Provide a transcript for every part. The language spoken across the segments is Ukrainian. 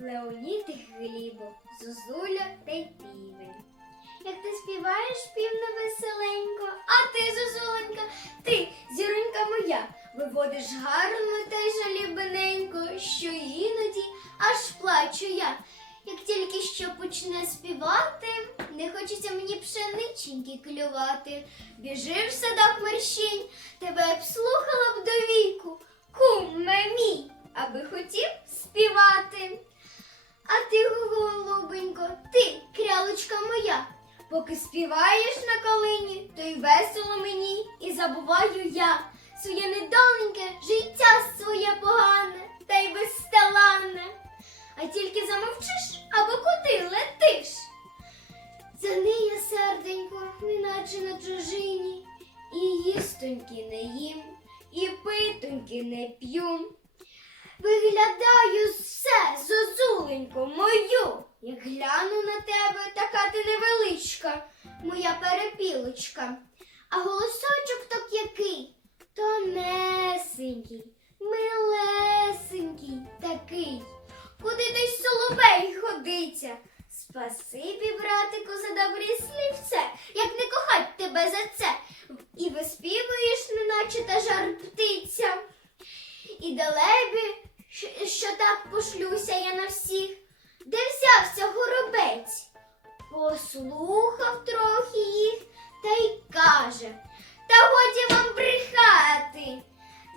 Леонід Глібов, Зозуля та й півень. Як ти співаєш півно веселенько, а ти, Зозуленька, ти, зіронька моя, виводиш гарно та й жалібненько, що іноді аж плачу я. Як тільки що почне співати, не хочеться мені пшениченьки клювати. Біжи в садок мерщінь, тебе б слухала б до віку, А ти, голубенько, ти, крялочка моя, поки співаєш на калині, то й весело мені, і забуваю я своє недоленьке життя своє погане та й безсталанне. А тільки замовчиш або куди летиш. За Заниє серденько, неначе на чужині, і їстоньки не їм, і питоньки не п'ю. Виглядаю все, зозуленько мою, як гляну на тебе, така ти невеличка, моя перепілочка. А голосочок так який? Тонесенький, милесенький такий. Куди десь соловей ходиться? Спасибі, братику, за добрі слівце, як не кохать тебе за це. І виспівуєш, неначе та жар птиця. І далебі, що так пошлюся Послухав трохи їх та й каже, та годі вам брехати,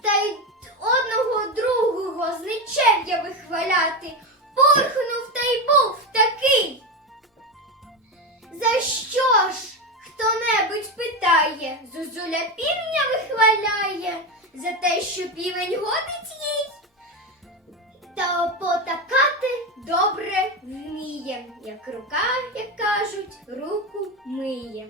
та й одного другого з нечем'я вихваляти, пурхнув та й був такий. За що ж хто-небудь питає, зозуля півня вихваляє, за те, що півень годить їй, та потакати добре вміє, як рука, як кажуть, руку миє.